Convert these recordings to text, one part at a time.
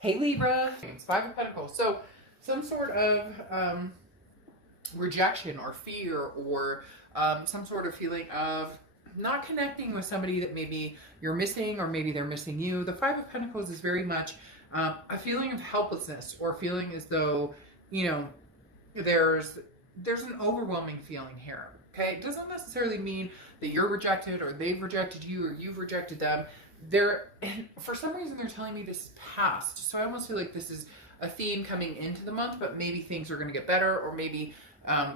Hey Libra, it's Five of Pentacles. So some sort of rejection or fear or some sort of feeling of not connecting with somebody that maybe you're missing or maybe they're missing you. The Five of Pentacles is very much a feeling of helplessness or feeling as though, you know, there's an overwhelming feeling here. Okay, it doesn't necessarily mean that you're rejected or they've rejected you or you've rejected them. For some reason they're telling me this is past, so I almost feel like this is a theme coming into the month, but maybe things are going to get better, or maybe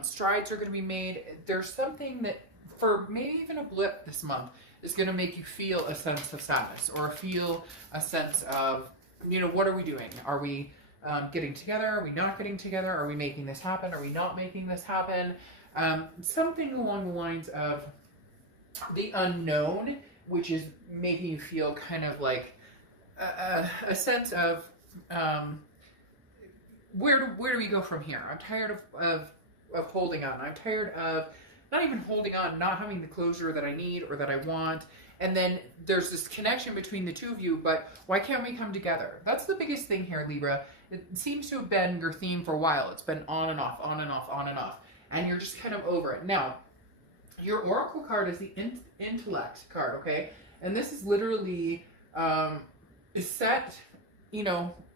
strides are going to be made. There's something that, for maybe even a blip this month, is going to make you feel a sense of sadness or feel a sense of, what are we doing? Are we getting together? Are we not getting together? Are we making this happen? Are we not making this happen? Something along the lines of the unknown, which is making you feel kind of like a sense of where do we go from here? I'm tired of holding on. I'm tired of not even holding on, not having the closure that I need or that I want. And then there's this connection between the two of you, but why can't we come together? That's the biggest thing here, Libra. It seems to have been your theme for a while. It's been on and off, on and off, on and off. And you're just kind of over it. Now, your oracle card is the intellect card, okay? And this is literally set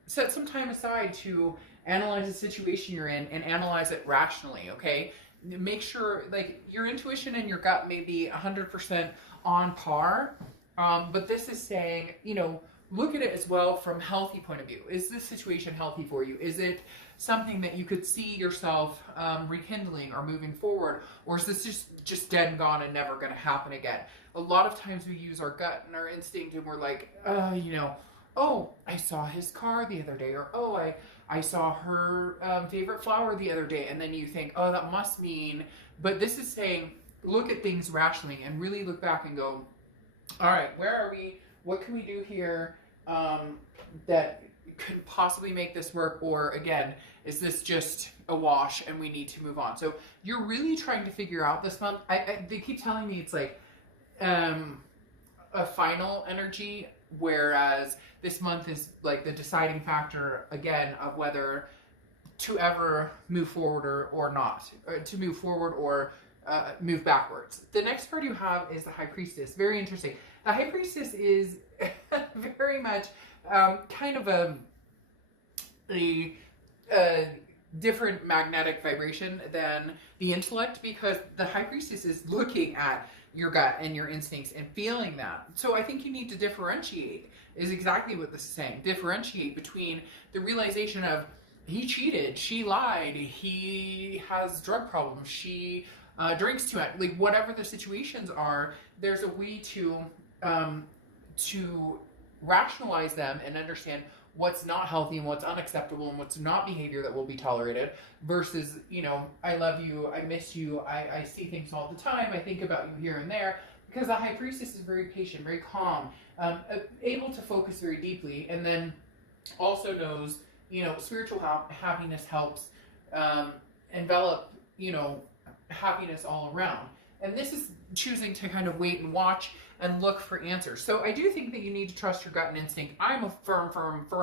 some time aside to analyze the situation you're in and analyze it rationally, okay? Make sure, like, your intuition and your gut may be 100% on par, but this is saying, look at it as well from a healthy point of view. Is this situation healthy for you? Is it something that you could see yourself rekindling or moving forward? Or is this just dead and gone and never going to happen again? A lot of times we use our gut and our instinct and we're like, oh, I saw his car the other day, or oh, I saw her favorite flower the other day. And then you think, oh, that must mean, but this is saying, look at things rationally and really look back and go, all right, where are we? What can we do here that could possibly make this work? Or again, is this just a wash and we need to move on? So you're really trying to figure out this month. They keep telling me it's like a final energy, whereas this month is like the deciding factor again of whether to ever move forward or not, or to move forward or move backwards. The next card you have is the High Priestess. Very interesting. The High Priestess is very much kind of a different magnetic vibration than the intellect, because the High Priestess is looking at your gut and your instincts and feeling that. So I think you need to differentiate, is exactly what this is saying. Differentiate between the realization of he cheated, she lied, he has drug problems, she drinks too much, like whatever the situations are, there's a way to rationalize them and understand what's not healthy and what's unacceptable and what's not behavior that will be tolerated versus, I love you, I miss you, I see things all the time, I think about you here and there, because the High Priestess is very patient, very calm, able to focus very deeply, and then also knows, spiritual happiness helps envelop, happiness all around. And this is choosing to kind of wait and watch and look for answers. So I do think that you need to trust your gut and instinct. I'm a firm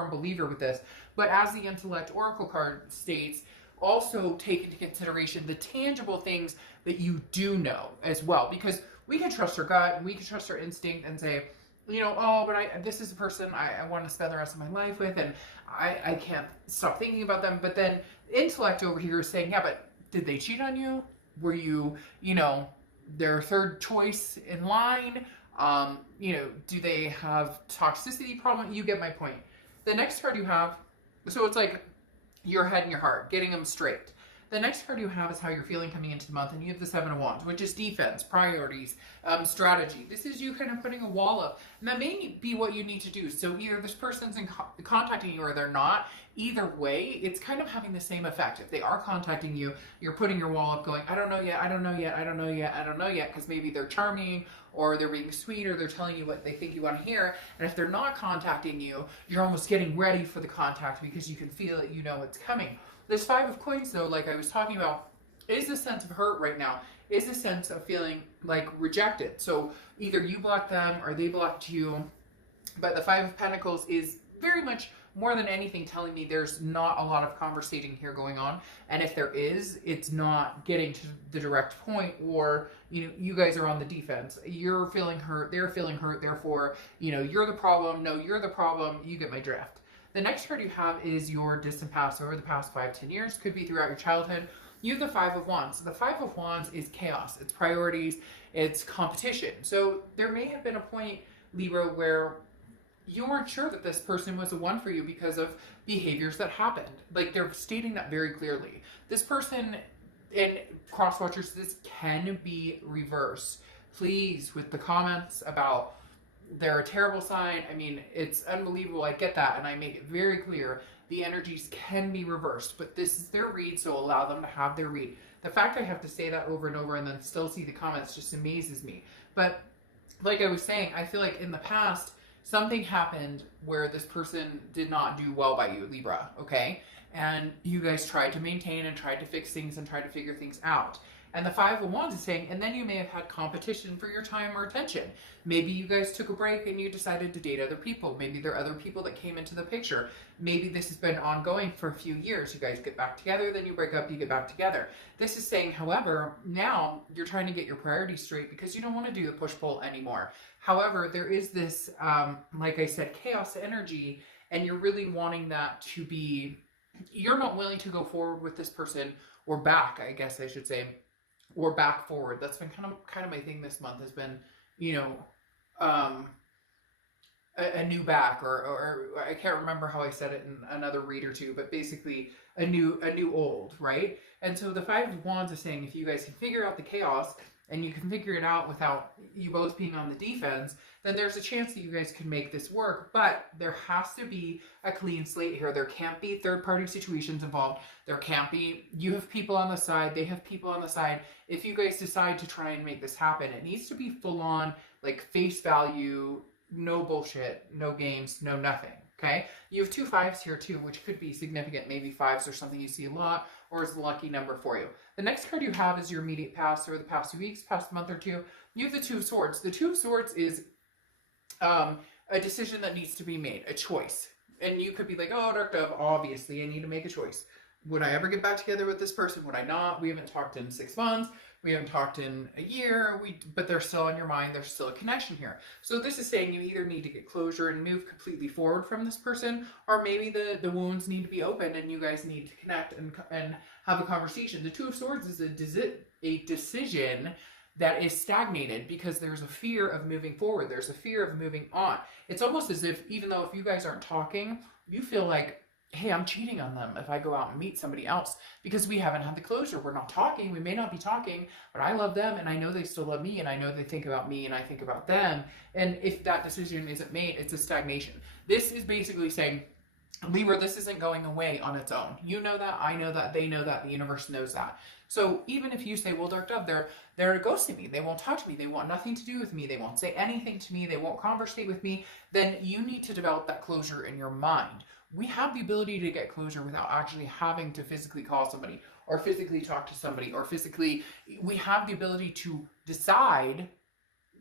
believer with this. But as the Intellect Oracle card states, also take into consideration the tangible things that you do know as well. Because we can trust our gut and we can trust our instinct and say, this is a person I want to spend the rest of my life with, and I can't stop thinking about them. But then intellect over here is saying, yeah, but did they cheat on you? Were you, their third choice in line? Do they have toxicity problem? You get my point. The next card you have, so it's like your head and your heart, getting them straight. The next card you have is how you're feeling coming into the month, and you have the Seven of Wands, which is defense, priorities, strategy. This is you kind of putting a wall up, and that may be what you need to do. So either this person's contacting you or they're not. Either way, it's kind of having the same effect. If they are contacting you, you're putting your wall up going, I don't know yet, I don't know yet, I don't know yet, I don't know yet, because maybe they're charming, or they're being sweet, or they're telling you what they think you want to hear. And if they're not contacting you, you're almost getting ready for the contact because you can feel it, it's coming. This Five of Coins, though, like I was talking about, is a sense of hurt right now, is a sense of feeling like rejected. So either you blocked them or they blocked you. But the Five of Pentacles is very much more than anything telling me there's not a lot of conversating here going on. And if there is, it's not getting to the direct point, or, you guys are on the defense. You're feeling hurt, they're feeling hurt, therefore, you're the problem. No, you're the problem. You get my drift. The next card you have is your distant past over the past 5-10 years. Could be throughout your childhood. You have the Five of Wands. The Five of Wands is chaos. It's priorities. It's competition. So there may have been a point, Libra, where you weren't sure that this person was the one for you because of behaviors that happened. Like, they're stating that very clearly. This person, and cross watchers, this can be reversed. Please, with the comments about they're a terrible sign, I mean, it's unbelievable. I get that, and I make it very clear the energies can be reversed, but this is their read, so allow them to have their read. The fact I have to say that over and over and then still see the comments just amazes me. But like I was saying, I feel like in the past, something happened where this person did not do well by you, Libra, okay? And you guys tried to maintain and tried to fix things and tried to figure things out. And the Five of Wands is saying, and then you may have had competition for your time or attention. Maybe you guys took a break and you decided to date other people. Maybe there are other people that came into the picture. Maybe this has been ongoing for a few years. You guys get back together, then you break up, you get back together. This is saying, however, now you're trying to get your priorities straight because you don't want to do the push-pull anymore. However, there is this, like I said, chaos energy, and you're really wanting that to be, you're not willing to go forward with this person, or back, I guess I should say, or back forward. That's been kind of my thing this month, has been, a new back, or I can't remember how I said it in another read or two, but basically a new old, right? And so the Five of Wands is saying, if you guys can figure out the chaos and you can figure it out without you both being on the defense, then there's a chance that you guys can make this work. But there has to be a clean slate here. There can't be third-party situations involved. There can't be, you have people on the side, they have people on the side. If you guys decide to try and make this happen, it needs to be full-on, like, face value, no bullshit, no games, no nothing. Okay, you have 2 5s here too, which could be significant. Maybe 5s are something you see a lot, or is a lucky number for you. The next card you have is your immediate past, or the past 2 weeks, past month or two. You have the Two of Swords. The Two of Swords is a decision that needs to be made, a choice. And you could be like, oh, Dark Dove, obviously I need to make a choice. Would I ever get back together with this person? Would I not? We haven't talked in 6 months. We haven't talked in a year, but they're still on your mind. There's still a connection here. So this is saying you either need to get closure and move completely forward from this person, or maybe the wounds need to be opened and you guys need to connect and have a conversation. The Two of Swords is a decision that is stagnated because there's a fear of moving forward. There's a fear of moving on. It's almost as if, even though if you guys aren't talking, you feel like, hey, I'm cheating on them if I go out and meet somebody else because we haven't had the closure. We're not talking. We may not be talking, but I love them and I know they still love me and I know they think about me and I think about them. And if that decision isn't made, it's a stagnation. This is basically saying, Libra, this isn't going away on its own. You know that, I know that, they know that, the universe knows that. So even if you say, well, Dark Dove, they're ghosting me, they won't talk to me, they want nothing to do with me, they won't say anything to me, they won't conversate with me, then you need to develop that closure in your mind. We have the ability to get closure without actually having to physically call somebody or physically talk to somebody or physically, we have the ability to decide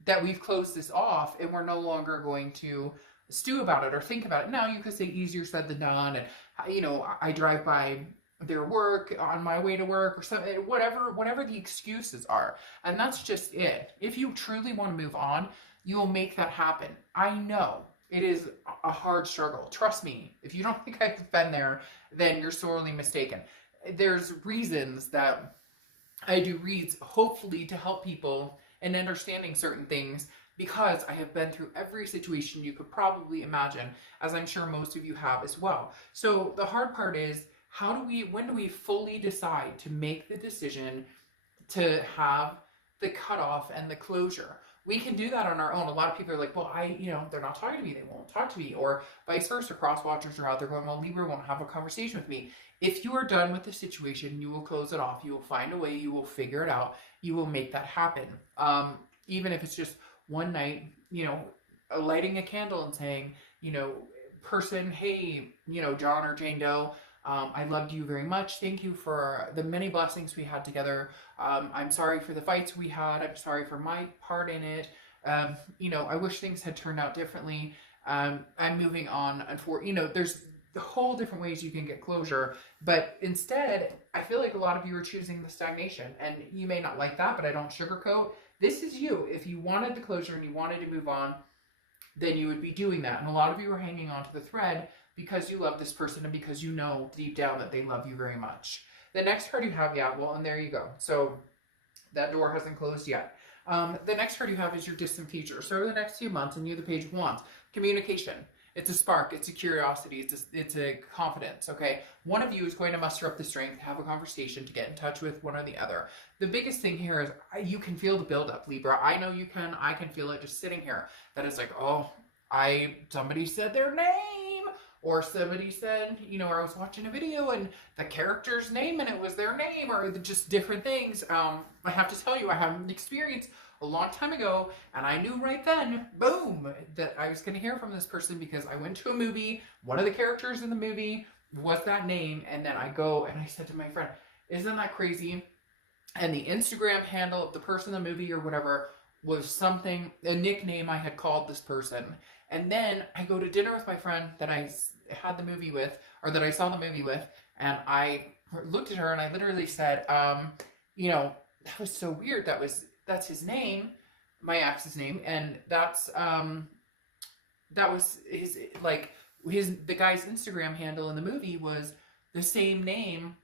that we've closed this off and we're no longer going to stew about it or think about it. Now you could say easier said than done, and I drive by their work on my way to work or something, whatever the excuses are, and that's just it. If you truly want to move on, you will make that happen. I know it is a hard struggle. Trust me, if you don't think I've been there, then you're sorely mistaken. There's reasons that I do reads, hopefully to help people in understanding certain things, because I have been through every situation you could probably imagine, as I'm sure most of you have as well. So the hard part is, when do we fully decide to make the decision to have the cutoff and the closure? We can do that on our own. A lot of people are like, well, they're not talking to me, they won't talk to me, or vice versa. Cross watchers are out there going, well, Libra won't have a conversation with me. If you are done with the situation, you will close it off. You will find a way, you will figure it out, you will make that happen. Even if it's just one night, lighting a candle and saying, person, hey, John or Jane Doe, I loved you very much. Thank you for the many blessings we had together. I'm sorry for the fights we had. I'm sorry for my part in it. I wish things had turned out differently. I'm moving on. There's the whole different ways you can get closure. But instead, I feel like a lot of you are choosing the stagnation, and you may not like that, but I don't sugarcoat. This is you. If you wanted the closure and you wanted to move on, then you would be doing that. And a lot of you are hanging on to the thread because you love this person and because you know deep down that they love you very much. The next card you have, yeah, well, and there you go. So that door hasn't closed yet. The next card you have is your distant future. So over the next few months, and you're the Page of Wands, communication. It's a spark. It's a curiosity. It's a confidence, okay? One of you is going to muster up the strength to have a conversation, to get in touch with one or the other. The biggest thing here is you can feel the buildup, Libra. I know you can. I can feel it just sitting here. That is like, oh, somebody said their name. Or somebody said, you know, or I was watching a video and the character's name and it was their name, or just different things. I have to tell you, I had an experience a long time ago, and I knew right then, boom, that I was going to hear from this person because I went to a movie. One of the characters in the movie was that name, and then I go and I said to my friend, isn't that crazy? And the Instagram handle of the person in the movie or whatever was something, a nickname I had called this person. And then I go to dinner with my friend that I had the movie with, or that I saw the movie with, and I looked at her and I literally said, you know, that was so weird. That's his name, my ex's name, and that was his, like, the guy's Instagram handle in the movie was the same name,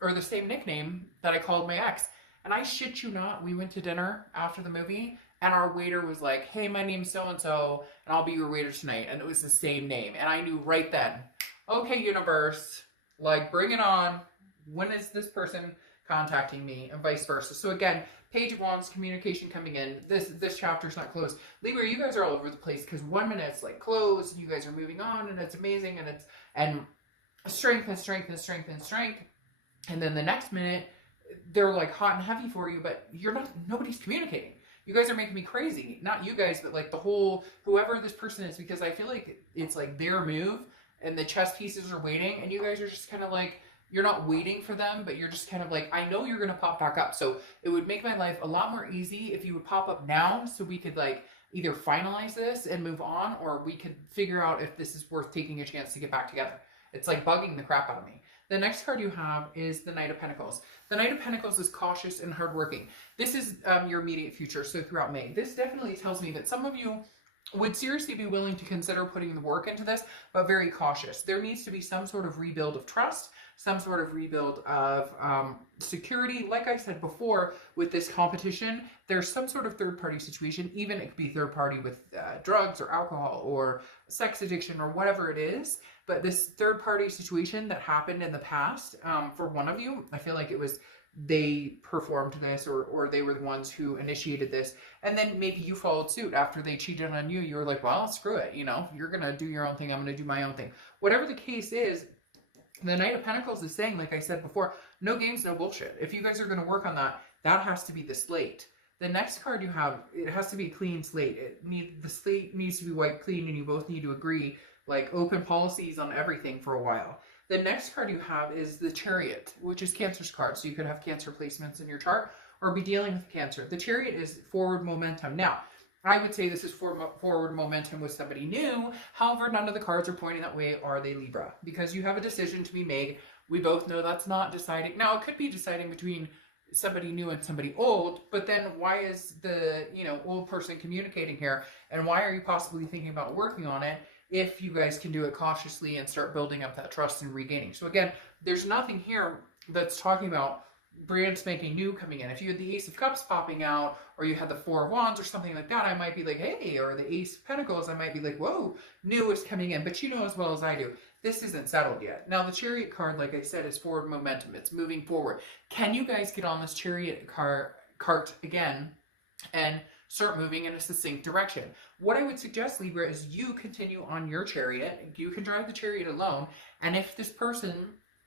or the same nickname that I called my ex. And I shit you not, we went to dinner after the movie, and our waiter was like, hey, my name's so-and-so, and I'll be your waiter tonight. And it was the same name. And I knew right then, okay, universe, like, bring it on. When is this person contacting me? And vice versa. So again, Page of Wands, communication coming in. This chapter's not closed. Libra, you guys are all over the place because 1 minute it's like closed, and you guys are moving on, and it's amazing, and strength and strength and strength and strength. And then the next minute, they're like hot and heavy for you, but nobody's communicating. You guys are making me crazy. Not you guys, but like the whole, whoever this person is, because I feel like it's like their move and the chess pieces are waiting, and you guys are just kind of like, you're not waiting for them, but you're just kind of like, I know you're going to pop back up. So it would make my life a lot more easy if you would pop up now, so we could like either finalize this and move on, or we could figure out if this is worth taking a chance to get back together. It's like bugging the crap out of me. The next card you have is the Knight of Pentacles. The Knight of Pentacles is cautious and hardworking. This is your immediate future, so throughout May. This definitely tells me that some of you would seriously be willing to consider putting the work into this, but very cautious. There needs to be some sort of rebuild of trust, some sort of rebuild of security. Like I said before, with this competition, there's some sort of third-party situation. Even it could be third-party with drugs or alcohol or sex addiction or whatever it is. But this third-party situation that happened in the past, for one of you, I feel like it was they performed this, or they were the ones who initiated this, and then maybe you followed suit after they cheated on you. You were like, well, screw it, you know, you're gonna do your own thing, I'm gonna do my own thing. Whatever the case is, the Knight of Pentacles is saying, like I said before, no games, no bullshit. If you guys are gonna work on that, that has to be the slate. The next card you have, it has to be a clean slate. The slate needs to be wiped clean, and you both need to agree, like, open policies on everything for a while. The next card you have is the Chariot, which is Cancer's card. So you could have Cancer placements in your chart or be dealing with Cancer. The Chariot is forward momentum. Now, I would say this is forward momentum with somebody new. However, none of the cards are pointing that way. Are they, Libra? Because you have a decision to be made. We both know that's not deciding. Now, it could be deciding between somebody new and somebody old, but then why is the, you know, old person communicating here? And why are you possibly thinking about working on it if you guys can do it cautiously and start building up that trust and regaining? So again, there's nothing here that's talking about brand spanking new coming in. If you had the Ace of Cups popping out, or you had the Four of Wands or something like that, I might be like, hey, or the Ace of Pentacles, I might be like, whoa, new is coming in. But you know as well as I do, this isn't settled yet. Now, the Chariot card, like I said, is forward momentum. It's moving forward. Can you guys get on this Chariot cart again and start moving in a succinct direction? What I would suggest, Libra, is you continue on your Chariot. You can drive the Chariot alone. And if this person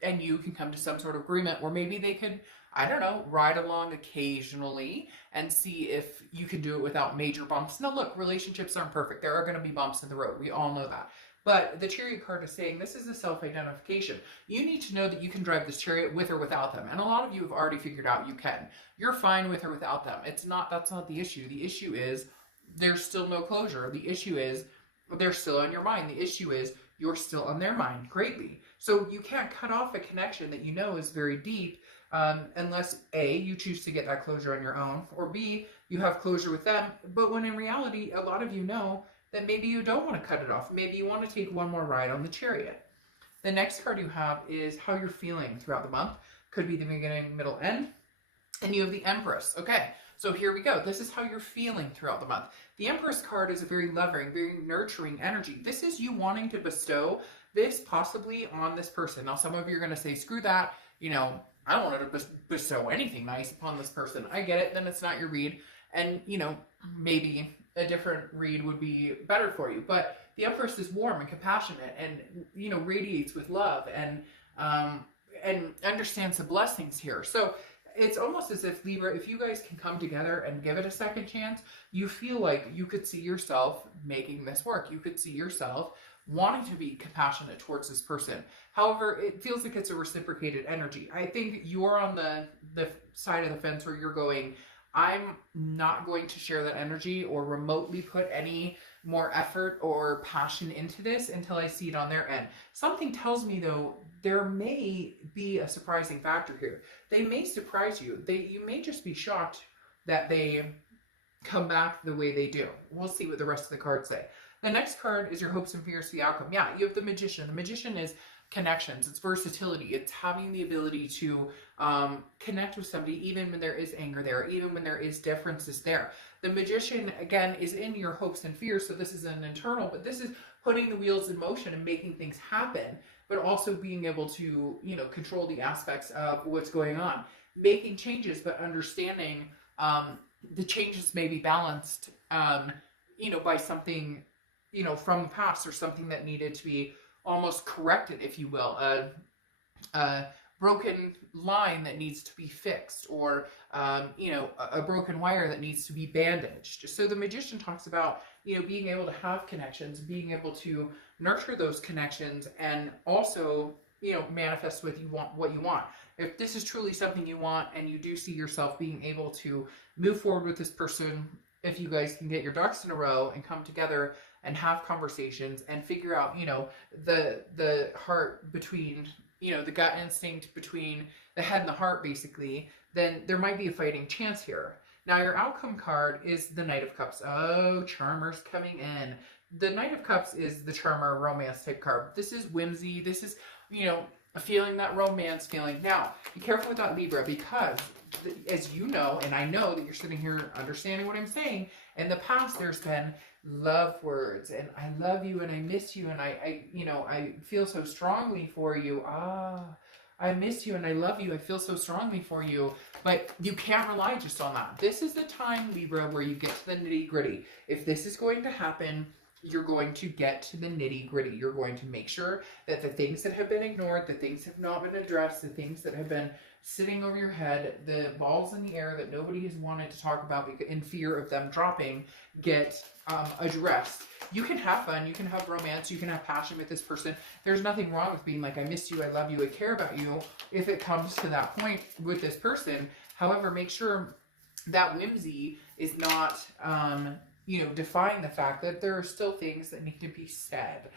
and you can come to some sort of agreement where maybe they could, I don't know, ride along occasionally and see if you can do it without major bumps. Now, look, relationships aren't perfect. There are going to be bumps in the road. We all know that. But the Chariot card is saying this is a self-identification. You need to know that you can drive this Chariot with or without them. And a lot of you have already figured out you can. You're fine with or without them. That's not the issue. The issue is there's still no closure. The issue is they're still on your mind. The issue is you're still on their mind greatly. So you can't cut off a connection that you know is very deep unless A, you choose to get that closure on your own, or B, you have closure with them. But when in reality, a lot of you know that maybe you don't want to cut it off. Maybe you want to take one more ride on the chariot. The next card you have is how you're feeling throughout the month. Could be the beginning, middle, end. And you have the Empress. Okay, so here we go. This is how you're feeling throughout the month. The Empress card is a very loving, very nurturing energy. This is you wanting to bestow this possibly on this person. Now, some of you are going to say, screw that. You know, I don't want to bestow anything nice upon this person. I get it. Then it's not your read. And, you know, maybe a different read would be better for you. But the Empress is warm and compassionate and, you know, radiates with love and understands the blessings here. So it's almost as if, Libra, if you guys can come together and give it a second chance, you feel like you could see yourself making this work. You could see yourself wanting to be compassionate towards this person. However, it feels like it's a reciprocated energy. I think you're on the side of the fence where you're going, I'm not going to share that energy or remotely put any more effort or passion into this until I see it on their end. Something tells me, though, there may be a surprising factor here. They may surprise you. You may just be shocked that they come back the way they do. We'll see what the rest of the cards say. The next card is your hopes and fears for the outcome. Yeah, you have the Magician. The Magician is connections. It's versatility. It's having the ability to connect with somebody even when there is anger there, even when there is differences there. The Magician, again, is in your hopes and fears. So this is an internal, but this is putting the wheels in motion and making things happen, but also being able to, you know, control the aspects of what's going on, making changes, but understanding the changes may be balanced, you know, by something, you know, from the past or something that needed to be almost corrected, if you will, a broken line that needs to be fixed, or you know, a broken wire that needs to be bandaged. So the Magician talks about, you know, being able to have connections, being able to nurture those connections, and also, you know, manifest what you want. If this is truly something you want and you do see yourself being able to move forward with this person, if you guys can get your ducks in a row and come together and have conversations and figure out, you know, the heart between, you know, the gut instinct between the head and the heart, basically, then there might be a fighting chance here. Now, your outcome card is the Knight of Cups. Oh, Charmer's coming in. The Knight of Cups is the charmer romance type card. This is whimsy. This is, you know, a feeling, that romance feeling. Now, be careful with that, Libra, because as you know, and I know that you're sitting here understanding what I'm saying, in the past there's been love words and I love you and I miss you and I you know, I feel so strongly for you. I miss you and I love you. I feel so strongly for you. But you can't rely just on that. This is the time, Libra, where you get to the nitty gritty. If this is going to happen, you're going to get to the nitty gritty. You're going to make sure that the things that have been ignored, the things that have not been addressed, the things that have been sitting over your head, the balls in the air that nobody has wanted to talk about in fear of them dropping, get addressed. You can have fun, you can have romance, you can have passion with this person. There's nothing wrong with being like, I miss you, I love you, I care about you, if it comes to that point with this person. However, make sure that whimsy is not you know, defying the fact that there are still things that need to be said.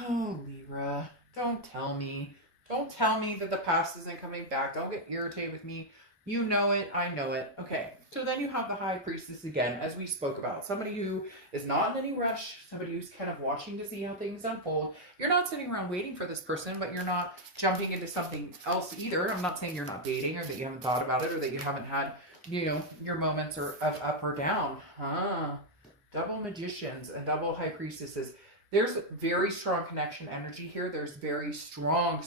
Oh, Libra, don't tell me. Don't tell me that the past isn't coming back. Don't get irritated with me. You know it. I know it. Okay. So then you have the High Priestess again, as we spoke about. Somebody who is not in any rush. Somebody who's kind of watching to see how things unfold. You're not sitting around waiting for this person, but you're not jumping into something else either. I'm not saying you're not dating or that you haven't thought about it or that you haven't had, you know, your moments of up or down. Double Magicians and double High Priestesses. There's very strong connection energy here. There's very strong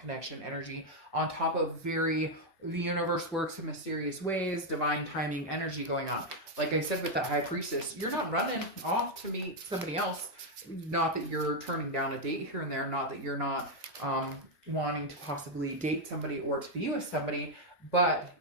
connection energy on top of very, the universe works in mysterious ways, divine timing energy going on. Like I said with that High Priestess, you're not running off to meet somebody else. Not that you're turning down a date here and there. Not that you're not wanting to possibly date somebody or to be with somebody. But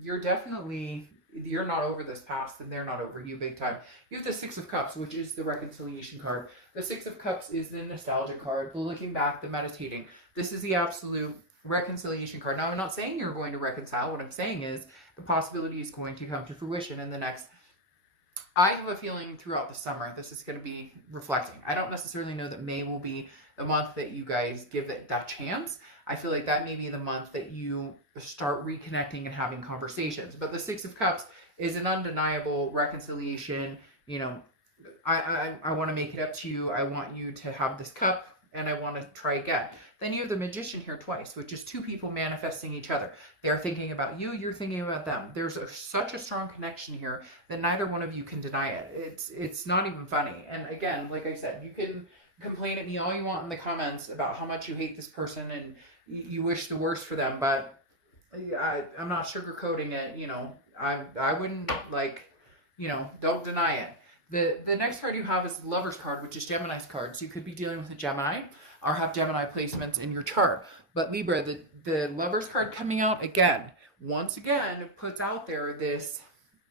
you're definitely... You're not over this past and they're not over you big time. You have the Six of Cups, which is the reconciliation card. The Six of Cups is the nostalgia card, the looking back, the meditating. This is the absolute reconciliation card. Now, I'm not saying you're going to reconcile. What I'm saying is the possibility is going to come to fruition in the next I have a feeling throughout the summer this is going to be reflecting. I don't necessarily know that May will be the month that you guys give it that chance. I feel like that may be the month that you start reconnecting and having conversations. But the Six of Cups is an undeniable reconciliation. You know, I want to make it up to you. I want you to have this cup and I want to try again. Then you have the Magician here twice, which is two people manifesting each other. They're thinking about you, you're thinking about them. There's such a strong connection here that neither one of you can deny it. It's not even funny. And again, like I said, you can complain at me all you want in the comments about how much you hate this person and you wish the worst for them, but I'm not sugarcoating it. You know, I wouldn't, like, you know, don't deny it. The next card you have is the Lover's card, which is Gemini's card. So you could be dealing with a Gemini or have Gemini placements in your chart. But Libra, the Lover's card coming out again, once again, puts out there this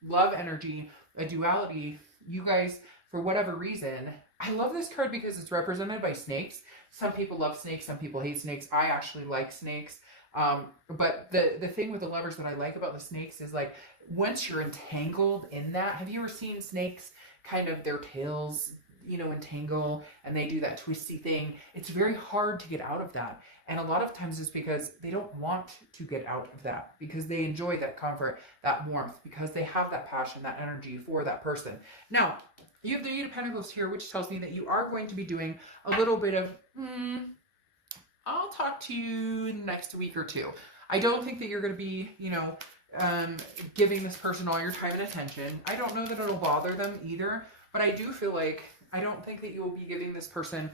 love energy, a duality. You guys, for whatever reason, I love this card because it's represented by snakes. Some people love snakes, some people hate snakes. I actually like snakes. But the thing with the Lovers that I like about the snakes is, like, once you're entangled in that, have you ever seen snakes kind of their tails, you know, entangle and they do that twisty thing? It's very hard to get out of that. And a lot of times it's because they don't want to get out of that, because they enjoy that comfort, that warmth, because they have that passion, that energy for that person. Now, you have the Eight of Pentacles here, which tells me that you are going to be doing a little bit of, I'll talk to you next week or two. I don't think that you're going to be, you know, giving this person all your time and attention. I don't know that it'll bother them either, but I do feel like, I don't think that you will be giving this person,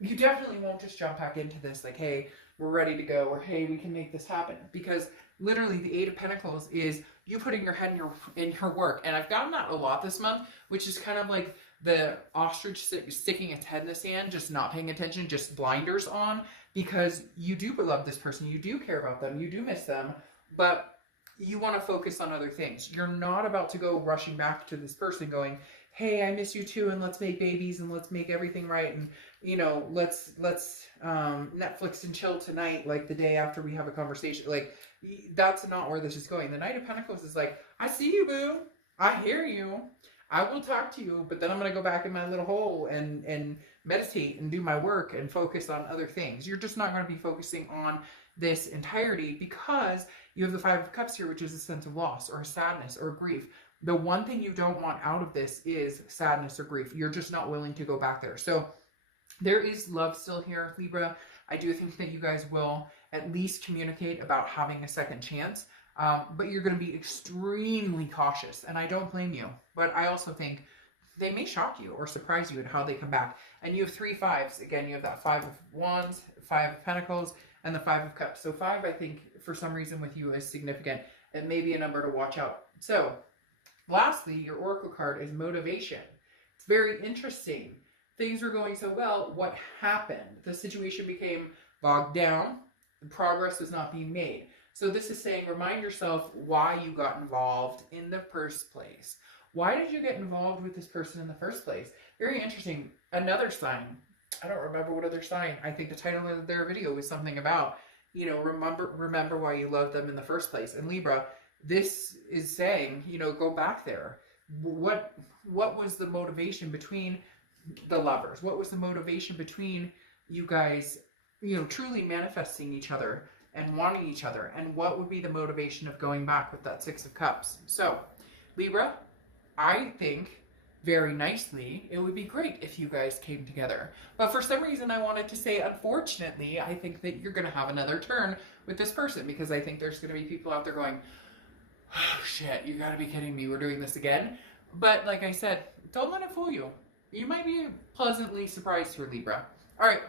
you definitely won't just jump back into this like, hey, we're ready to go, or hey, we can make this happen. Because literally the Eight of Pentacles is you putting your head in your work. And I've gotten that a lot this month, which is kind of like the ostrich sticking its head in the sand, just not paying attention, just blinders on, because you do love this person, you do care about them, you do miss them, but you want to focus on other things. You're not about to go rushing back to this person going, hey, I miss you too, and let's make babies and let's make everything right, and, you know, let's Netflix and chill tonight, like the day after we have a conversation. Like, that's not where this is going. The Knight of Pentacles is like, I see you, boo. I hear you. I will talk to you, but then I'm going to go back in my little hole and meditate and do my work and focus on other things. You're just not going to be focusing on this entirety, because you have the Five of Cups here, which is a sense of loss or sadness or grief. The one thing you don't want out of this is sadness or grief. You're just not willing to go back there. So there is love still here, Libra. I do think that you guys will at least communicate about having a second chance, but you're going to be extremely cautious, and I don't blame you. But I also think they may shock you or surprise you in how they come back. And you have three fives. Again, you have that Five of Wands, Five of Pentacles, and the Five of Cups. So five, I think, for some reason with you is significant. It may be a number to watch out. So lastly, your Oracle card is Motivation. It's very interesting. Things were going so well. What happened? The situation became bogged down. The progress was not being made. So this is saying, remind yourself why you got involved in the first place. Why did you get involved with this person in the first place? Very interesting. Another sign. I don't remember what other sign. I think the title of their video was something about, you know, remember why you loved them in the first place. And Libra, this is saying, you know, go back there. What was the motivation between the lovers? What was the motivation between you guys, you know, truly manifesting each other and wanting each other? And what would be the motivation of going back with that Six of Cups? So, Libra, I think very nicely, it would be great if you guys came together. But for some reason, I wanted to say, unfortunately, I think that you're going to have another turn with this person, because I think there's going to be people out there going, oh, shit, you got to be kidding me. We're doing this again. But like I said, don't let it fool you. You might be pleasantly surprised here, Libra. All right,